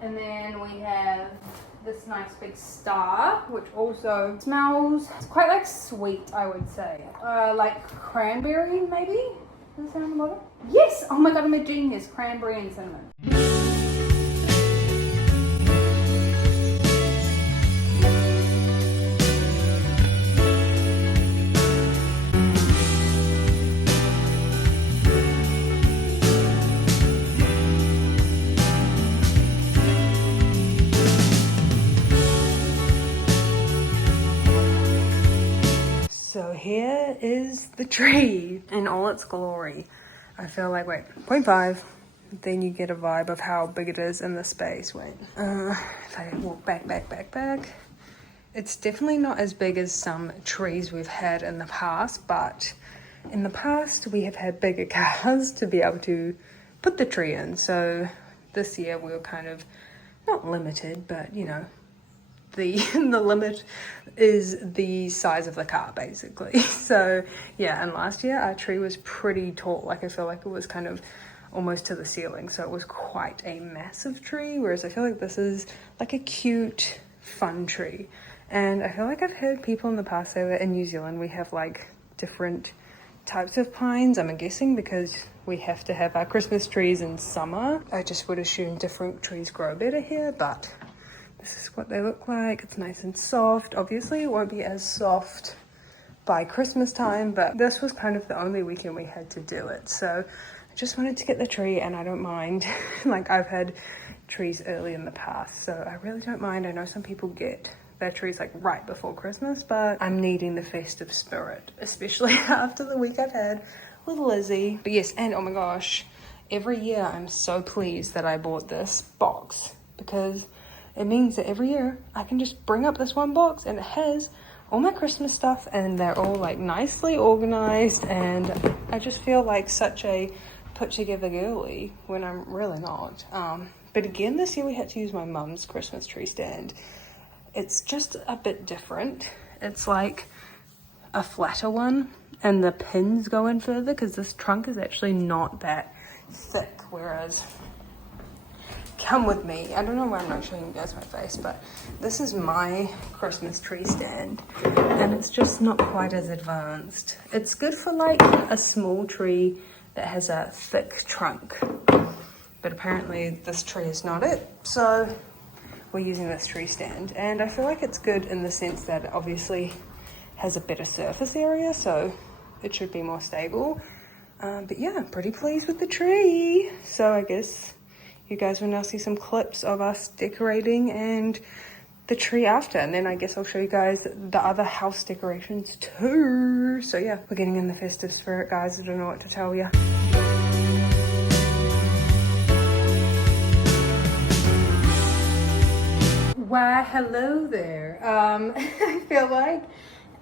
And then we have this nice big star, which also smells, it's quite like sweet, I would say. Like cranberry, maybe? Does it sound on the bottom? Yes! Oh my god, I'm a genius. Cranberry and cinnamon. So here is the tree in all its glory. I feel like, wait, 0.5, then you get a vibe of how big it is in the space. Wait, if I walk back. It's definitely not as big as some trees we've had in the past, but in the past we have had bigger cars to be able to put the tree in. So this year we were kind of, not limited, but you know, the limit is the size of the car basically. So yeah, and last year our tree was pretty tall. Like I feel like it was kind of almost to the ceiling, so it was quite a massive tree, whereas I feel like this is like a cute fun tree. And I feel like I've heard people in the past say that in New Zealand we have like different types of pines. I'm guessing because we have to have our Christmas trees in summer. I just would assume different trees grow better here, but this is what they look like. It's nice and soft. Obviously it won't be as soft by Christmas time, but this was kind of the only weekend we had to do it. So I just wanted to get the tree, and I don't mind. Like I've had trees early in the past, so I really don't mind. I know some people get their trees like right before Christmas, but I'm needing the festive spirit, especially after the week I've had with Lizzie. But yes, and oh my gosh, every year I'm so pleased that I bought this box, because it means that every year I can just bring up this one box and it has all my Christmas stuff, and they're all like nicely organized, and I just feel like such a put together girly when I'm really not. But again, this year we had to use my mum's Christmas tree stand. It's just a bit different. It's like a flatter one and the pins go in further, because this trunk is actually not that thick, whereas come with me. I don't know why I'm not showing you guys my face, but this is my Christmas tree stand, and it's just not quite as advanced. It's good for like a small tree that has a thick trunk, but apparently this tree is not it, so we're using this tree stand. And I feel like it's good in the sense that it obviously has a better surface area, so it should be more stable. But yeah, I'm pretty pleased with the tree. So I guess you guys will now see some clips of us decorating and the tree after, and then I guess I'll show you guys the other house decorations too. So yeah, we're getting in the festive spirit, guys. I don't know what to tell you. Why, hello there. I feel like,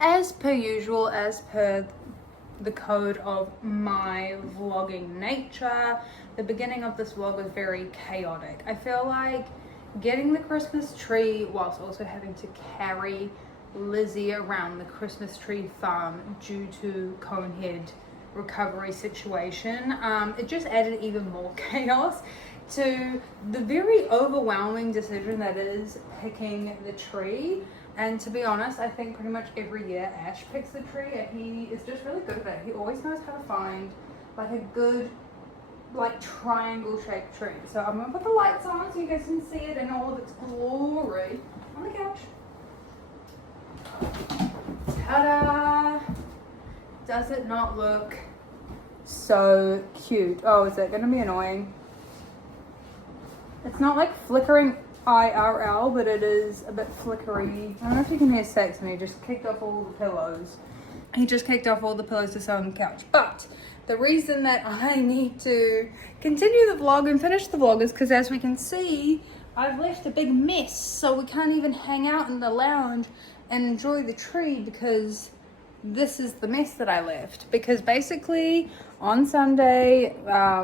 as per usual, as per the code of my vlogging nature, the beginning of this vlog was very chaotic. I feel like getting the Christmas tree whilst also having to carry Lizzie around the Christmas tree farm due to Conehead recovery situation, it just added even more chaos to the very overwhelming decision that is picking the tree. And to be honest, I think pretty much every year Ash picks the tree, and he is just really good at it. He always knows how to find like a good like triangle shaped tree. So I'm gonna put the lights on so you guys can see it in all of its glory on the couch. Ta-da! Does it not look so cute? Oh, is that gonna be annoying? It's not like flickering IRL, but it is a bit flickery. I don't know if you can hear Saxon. He just kicked off all the pillows. He just kicked off all the pillows to sit on the couch. But the reason that I need to continue the vlog and finish the vlog is because, as we can see, I've left a big mess. So we can't even hang out in the lounge and enjoy the tree, because this is the mess that I left. Because basically on Sunday,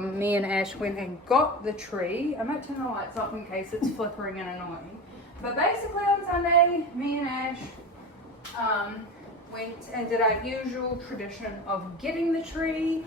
me and Ash went and got the tree. I might turn the lights off in case it's flickering and annoying. But basically on Sunday, me and Ash went and did our usual tradition of getting the tree,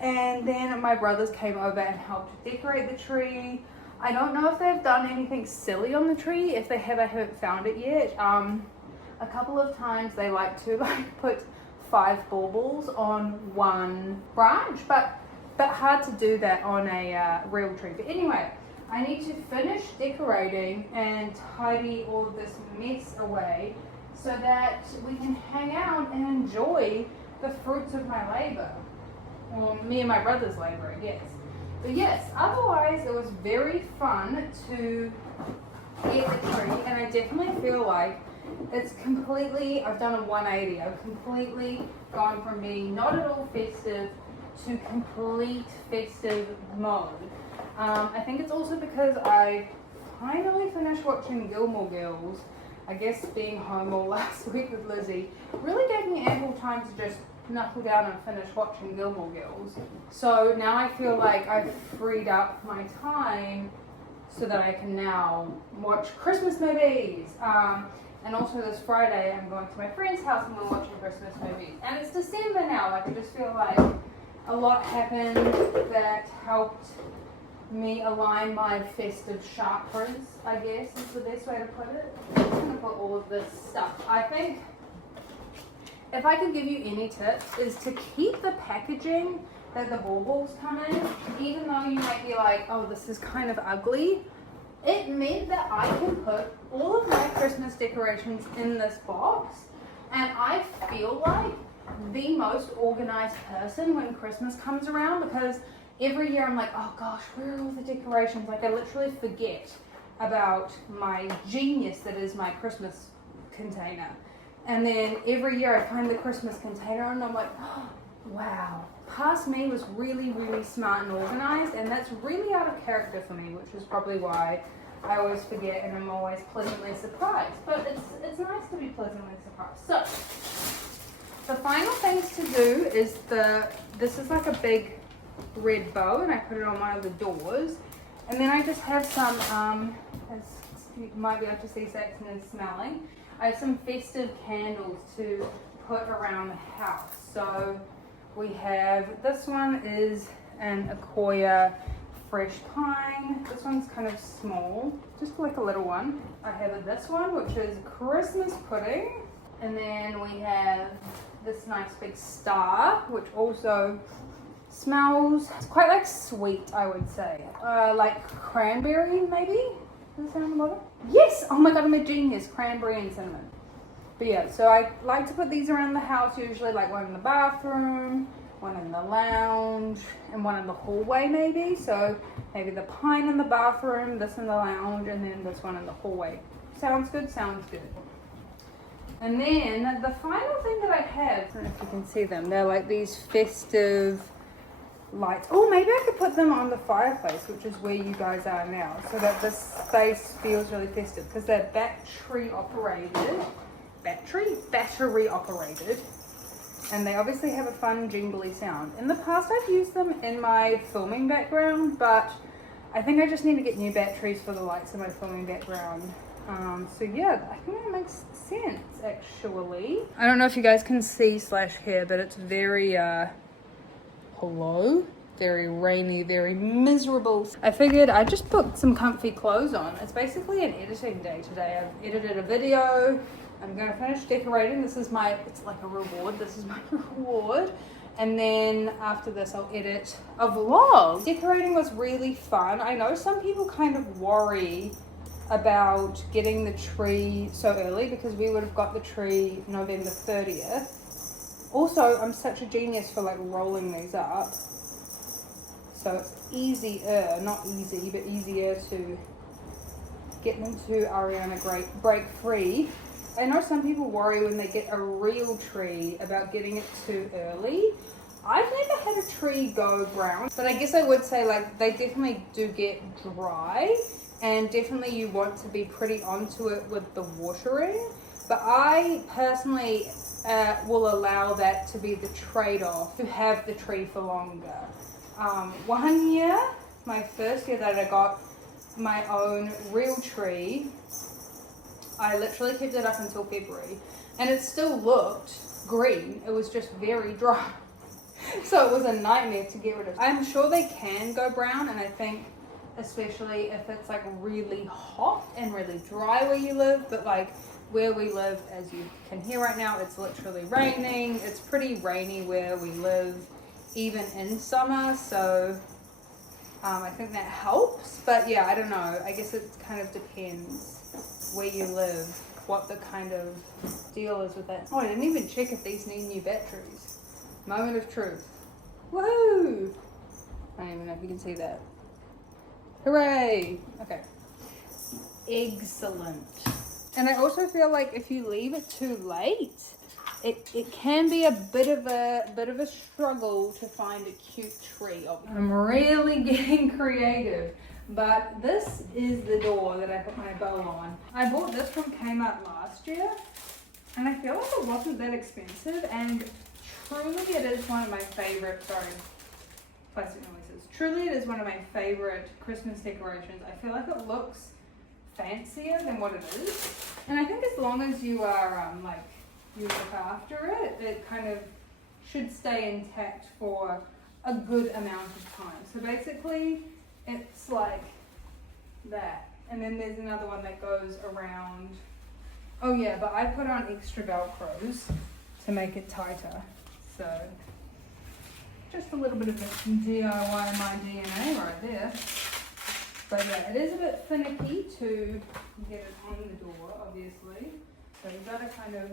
and then my brothers came over and helped decorate the tree. I don't know if they've done anything silly on the tree. If they have, I haven't found it yet. A couple of times they like to put 5 baubles on one branch, but hard to do that on a real tree. But anyway, I need to finish decorating and tidy all of this mess away so that we can hang out and enjoy the fruits of my labor. Well, me and my brother's labor, I guess. But yes, otherwise it was very fun to get the tree, and I definitely feel like it's completely, I've done a 180. I've completely gone from being not at all festive to complete festive mode. I think it's also because I finally finished watching Gilmore Girls. I guess being home all last week with Lizzie really gave me ample time to just knuckle down and finish watching Gilmore Girls. So now I feel like I've freed up my time so that I can now watch Christmas movies. And also this Friday I'm going to my friend's house and we're watching Christmas movies. And it's December now, like I just feel like a lot happened that helped me align my festive chakras, I guess is the best way to put it. I'm just going to put all of this stuff. I think if I could give you any tips is to keep the packaging that the baubles come in, even though you might be like, oh, this is kind of ugly. It meant that I can put all of my Christmas decorations in this box, and I feel like the most organized person when Christmas comes around, because every year I'm like, oh gosh, where are all the decorations? Like I literally forget about my genius that is my Christmas container. And then every year I find the Christmas container and I'm like, oh, wow. Past me was really, really smart and organized, and that's really out of character for me, which is probably why I always forget and I'm always pleasantly surprised. But it's nice to be pleasantly surprised. So the final things to do is this is like a big red bow, and I put it on one of the doors, and then I just have some as you might be able to see Saxon is smelling, I have some festive candles to put around the house. So we have, this one is an Akoya fresh pine. This one's kind of small, just like a little one. I have this one, which is Christmas pudding, and then we have this nice big star, which also smells, it's quite like sweet, I would say. Like cranberry, maybe? Does it sound familiar? Yes! Oh my god, I'm a genius. Cranberry and cinnamon. But yeah, so I like to put these around the house, usually like one in the bathroom, one in the lounge, and one in the hallway maybe. So maybe the pine in the bathroom, this in the lounge, and then this one in the hallway. Sounds good? Sounds good. And then the final thing that I have, I don't know if you can see them, they're like these festive lights. Oh, maybe I could put them on the fireplace, which is where you guys are now, so that this space feels really festive, because they're battery operated, and they obviously have a fun jingly sound. In the past I've used them in my filming background, but I think I just need to get new batteries for the lights in my filming background. So yeah, I think that makes sense actually. I don't know if you guys can see / hear, but it's very hello, very rainy, very miserable. I figured I'd just put some comfy clothes on. It's basically an editing day today. I've edited a video. I'm going to finish decorating. This is my, it's like a reward. This is my reward. And then after this, I'll edit a vlog. Decorating was really fun. I know some people kind of worry about getting the tree so early, because we would have got the tree November 30th. Also, I'm such a genius for like rolling these up. So it's easier, not easy, but easier to get them to Ariana break free. I know some people worry when they get a real tree about getting it too early. I've never had a tree go brown, but I guess I would say like they definitely do get dry, and definitely you want to be pretty onto it with the watering. But I personally will allow that to be the trade-off, to have the tree for longer. 1 year, my first year that I got my own real tree, I literally kept it up until February, and it still looked green. It was just very dry. So it was a nightmare to get rid of. I'm sure they can go brown, and I think especially if it's like really hot and really dry where you live. But like where we live, as you can hear right now, it's literally raining. It's pretty rainy where we live, even in summer. So I think that helps. But yeah, I don't know. I guess it kind of depends where you live, what the kind of deal is with that. Oh, I didn't even check if these need new batteries. Moment of truth. Woohoo! I don't even know if you can see that. Hooray! Okay. Excellent. And I also feel like if you leave it too late, it can be a bit of a struggle to find a cute tree. I'm really getting creative. But this is the door that I put my bow on. I bought this from Kmart last year, and I feel like it wasn't that expensive, and truly it is one of my favorite, sorry, plastic noises. Truly it is one of my favorite Christmas decorations. I feel like it looks fancier than what it is. And I think as long as you are, you look after it, it kind of should stay intact for a good amount of time. So basically, it's like that. And then there's another one that goes around. Oh yeah, but I put on extra Velcros to make it tighter. So just a little bit of a DIY my DNA right there. But yeah, it is a bit finicky to get it on the door, obviously. So you've got to kind of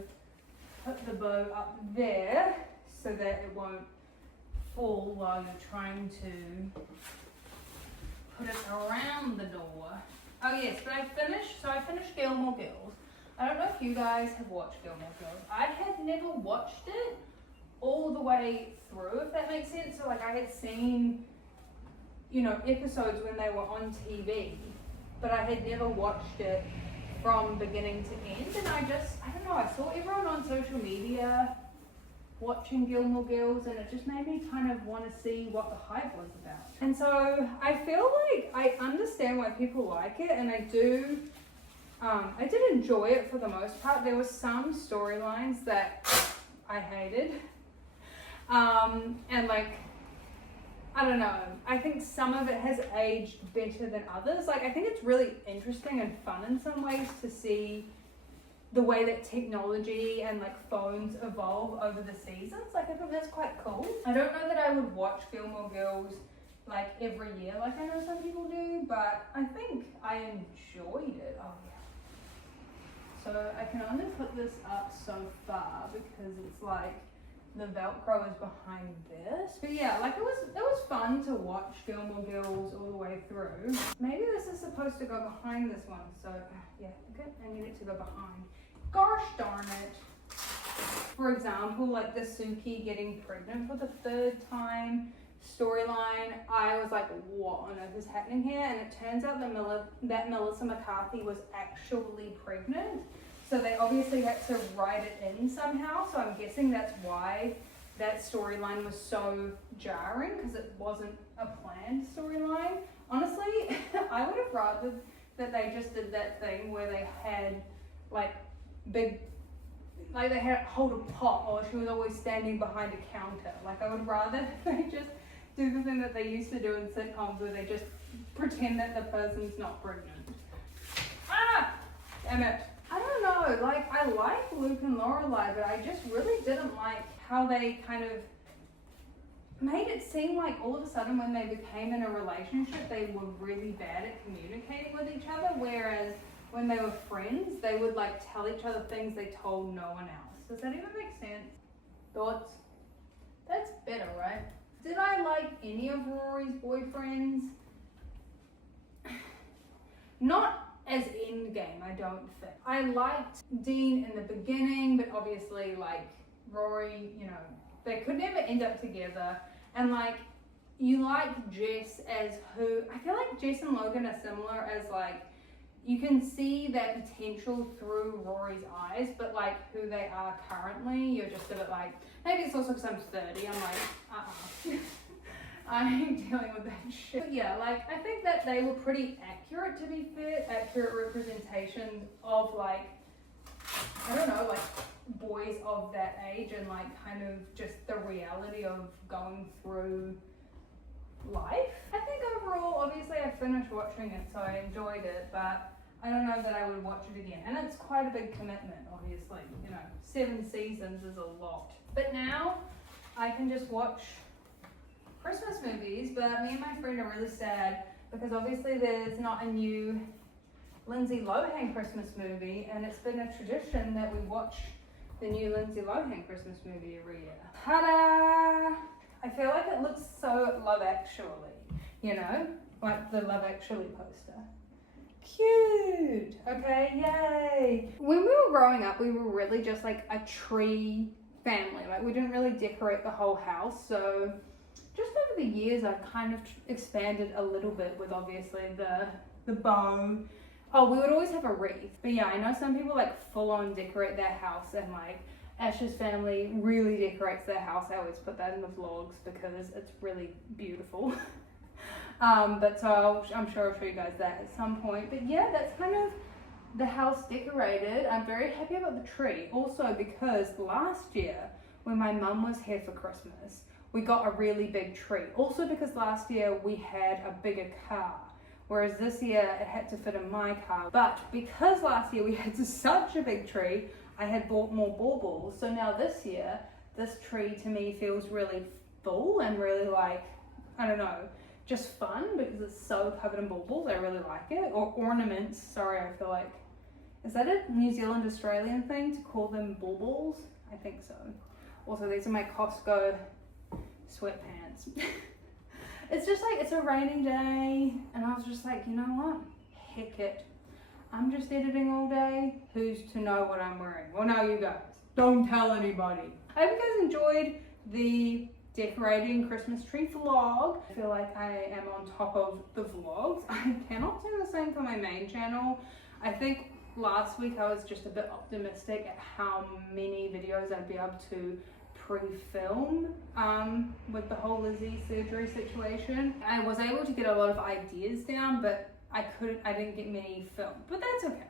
put the bow up there so that it won't fall while you're trying to put it around the door. Oh yes, but I finished Gilmore Girls. I don't know if you guys have watched Gilmore Girls. I had never watched it all the way through, if that makes sense. So like I had seen, episodes when they were on TV, but I had never watched it from beginning to end. And I don't know, I saw everyone on social media watching Gilmore Girls, and it just made me kind of want to see what the hype was about. And so I feel like I understand why people like it, and I did enjoy it for the most part. There were some storylines that I hated, and like, I don't know, I think some of it has aged better than others. Like, I think it's really interesting and fun in some ways to see the way that technology and like phones evolve over the seasons. Like, I think that's quite cool. I don't know that I would watch Gilmore Girls like every year like I know some people do, but I think I enjoyed it. Oh yeah. So I can only put this up so far because it's like the Velcro is behind this. But yeah, like it was fun to watch Gilmore Girls all the way through. Maybe this is supposed to go behind this one. So yeah, okay, I need it to go behind. Gosh darn it. For example, like the Suki getting pregnant for the 3rd time storyline, I was like, what on earth is happening here? And it turns out that Melissa McCarthy was actually pregnant. So they obviously had to write it in somehow. So I'm guessing that's why that storyline was so jarring, because it wasn't a planned storyline. Honestly, I would have rather that they just did that thing where they had like they had hold a pot, or she was always standing behind a counter. Like, I would rather they just do the thing that they used to do in sitcoms where they just pretend that the person's not pregnant. Ah! Damn it. I don't know, like, I like Luke and Lorelai, but I just really didn't like how they kind of made it seem like all of a sudden when they became in a relationship, they were really bad at communicating with each other, whereas when they were friends, they would like tell each other things they told no one else. Does that even make sense? Thoughts? That's better, right? Did I like any of Rory's boyfriends? Not as endgame, I don't think. I liked Dean in the beginning, but obviously like Rory, they could never end up together. And like, you like Jess as who, I feel like Jess and Logan are similar as like, you can see that potential through Rory's eyes, but like who they are currently, you're just a bit like, maybe it's also because I'm 30, I'm like, I ain't dealing with that shit. But yeah, like, I think that they were pretty accurate, to be fair, accurate representation of like, I don't know, like boys of that age, and like kind of just the reality of going through life. I think overall, obviously I finished watching it, so I enjoyed it, but I don't know that I would watch it again. And it's quite a big commitment, obviously. You know, 7 seasons is a lot. But now I can just watch Christmas movies, but me and my friend are really sad because obviously there's not a new Lindsay Lohan Christmas movie, and it's been a tradition that we watch the new Lindsay Lohan Christmas movie every year. Ta-da! I feel like it looks so Love Actually, you know? Like the Love Actually poster. Cute! Okay, yay! When we were growing up, we were really just like a tree family. Like we didn't really decorate the whole house, so just over the years I've kind of expanded a little bit with obviously the bow. Oh, we would always have a wreath. But yeah, I know some people like full on decorate their house, and like Ash's family really decorates their house. I always put that in the vlogs because it's really beautiful. But so I'm sure I'll show you guys that at some point. But yeah, that's kind of the house decorated. I'm very happy about the tree. Also because last year when my mum was here for Christmas, we got a really big tree. Also because last year we had a bigger car. Whereas this year it had to fit in my car. But because last year we had such a big tree, I had bought more baubles. So now this year, this tree to me feels really full and really like, I don't know, just fun because it's so covered in baubles. I really like it. Or ornaments, sorry, I feel like, is that a New Zealand Australian thing to call them baubles? I think so. Also, these are my Costco sweatpants. It's just like, it's a rainy day, and I was just like, you know what? Heck it. I'm just editing all day. Who's to know what I'm wearing? Well, now you guys. Don't tell anybody. I hope you guys enjoyed the decorating Christmas tree vlog. I feel like I am on top of the vlogs. I cannot do the same for my main channel. I think last week I was just a bit optimistic at how many videos I'd be able to pre-film with the whole Lizzie surgery situation. I was able to get a lot of ideas down, but I didn't get many filmed, but that's okay.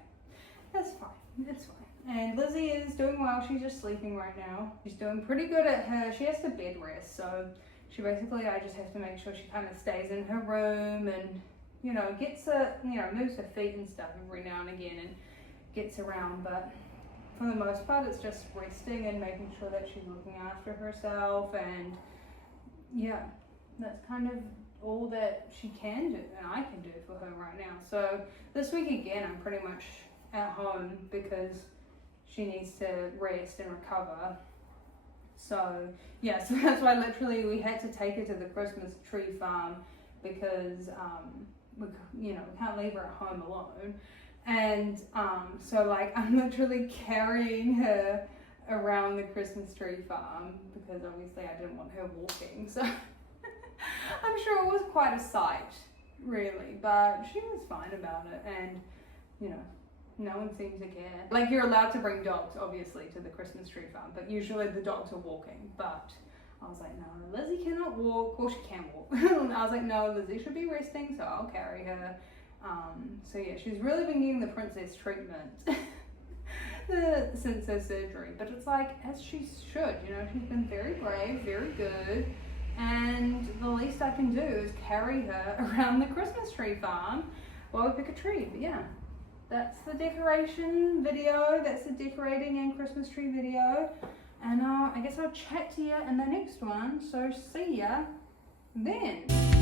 That's fine, it's fine. And Lizzie is doing well. She's just sleeping right now. She's doing pretty good at her, she has to bed rest, so she basically, I just have to make sure she kind of stays in her room and, you know, gets her, you know, moves her feet and stuff every now and again and gets around, but for the most part, it's just resting and making sure that she's looking after herself, and yeah, that's kind of all that she can do and I can do for her right now. So this week again, I'm pretty much at home because she needs to rest and recover. So yeah, so that's why literally we had to take her to the Christmas tree farm because we can't leave her at home alone. And so like I'm literally carrying her around the Christmas tree farm because obviously I didn't want her walking, so I'm sure it was quite a sight really, but she was fine about it, and you know, no one seems to care. Like, you're allowed to bring dogs obviously to the Christmas tree farm, but usually the dogs are walking. But I was like, no, Lizzie cannot walk. Well, she can walk. I was like, no, Lizzie should be resting, so I'll carry her. So yeah, she's really been getting the princess treatment since her surgery, but it's like, as she should, you know, she's been very brave, very good, and the least I can do is carry her around the Christmas tree farm while we pick a tree. But yeah, that's the decoration video, that's the decorating and Christmas tree video, and I guess I'll chat to you in the next one, so see ya then.